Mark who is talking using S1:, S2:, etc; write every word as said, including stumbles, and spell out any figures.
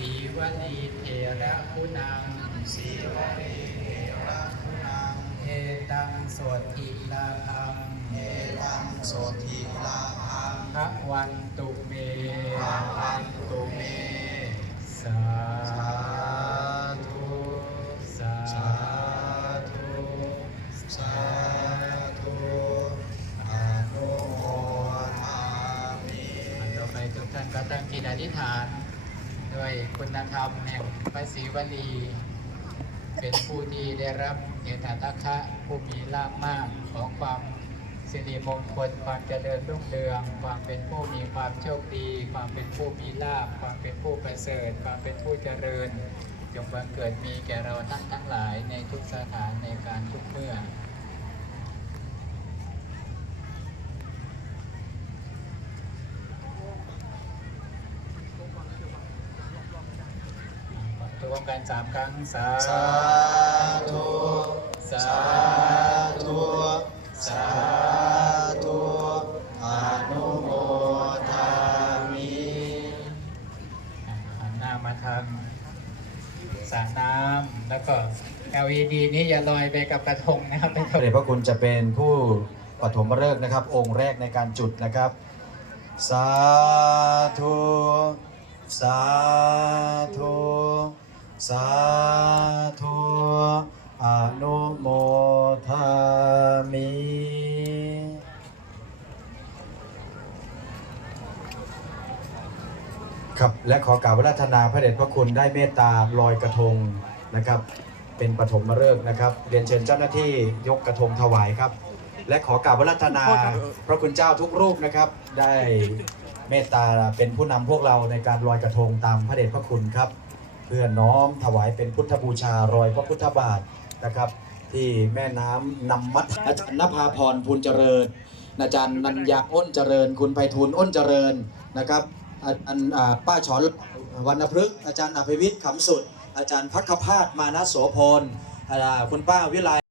S1: สีวลีเถระคุณังสีวลีเถระคุณังเอตังโสติลาภังเอตังโสติลาภังพระวันตุเมพระวันตุเมสาธุสาธุสาธุอนุโมทามิต่อไปทุกท่านก็ตั้งจิตอธิษฐานด้วยคุณธรรมแห่งพระศรีวลี เป็นผู้ที่ได้รับเอตตะคะผู้มีลาภมากของความสิริมงคลความเจริญรุ่งเรืองความเป็นผู้มีความโชคดีความเป็นผู้มีลาภความเป็นผู้ประเสริฐความเป็นผู้เจริญจงบังเกิดมีแก่เราท่านทั้งหลายในทุกสถานในการทุกเมื่อรวมกันสามครั้งสาธุสาธุสาธุอนุโมทามิหันหน้ามาทางสระน้ำแล้วก็ แอล อี ดี นี้อย่าลอยไปกับกระทงนะครับพระเดชพระคุณจะเป็นผู้ปฐมฤกษ์นะครับองค์แรกในการจุดนะครับสาธุสาธุสาธุอนุโมทามิครับและขอกราบอาราธนาพระเดชพระคุณได้เมตตาลอยกระทงนะครับเป็นปฐมฤกษ์นะครับเรียนเชิญเจ้าหน้าที่ยกกระทงถวายครับและขอกราบอาราธนาพระคุณเจ้าทุกรูปนะครับได้เมตตาเป็นผู้นำพวกเราในการลอยกระทงตามพระเดชพระคุณครับเพื่อน้อมถวายเป็นพุทธบูชารอยพระพุทธบาทนะครับที่แม่น้ำนำมัดอาจารย์นภาพรพูนเจริญอาจารย์นันยาอ้นเจริญคุณไพฑูรย์อ้นเจริญนะครับอาจารย์ป้าฉอนวรรณพฤกษ์อาจารย์อภิวิทย์ขำสุดอาจารย์พักขภาสมานะโสพลคุณป้าวิไล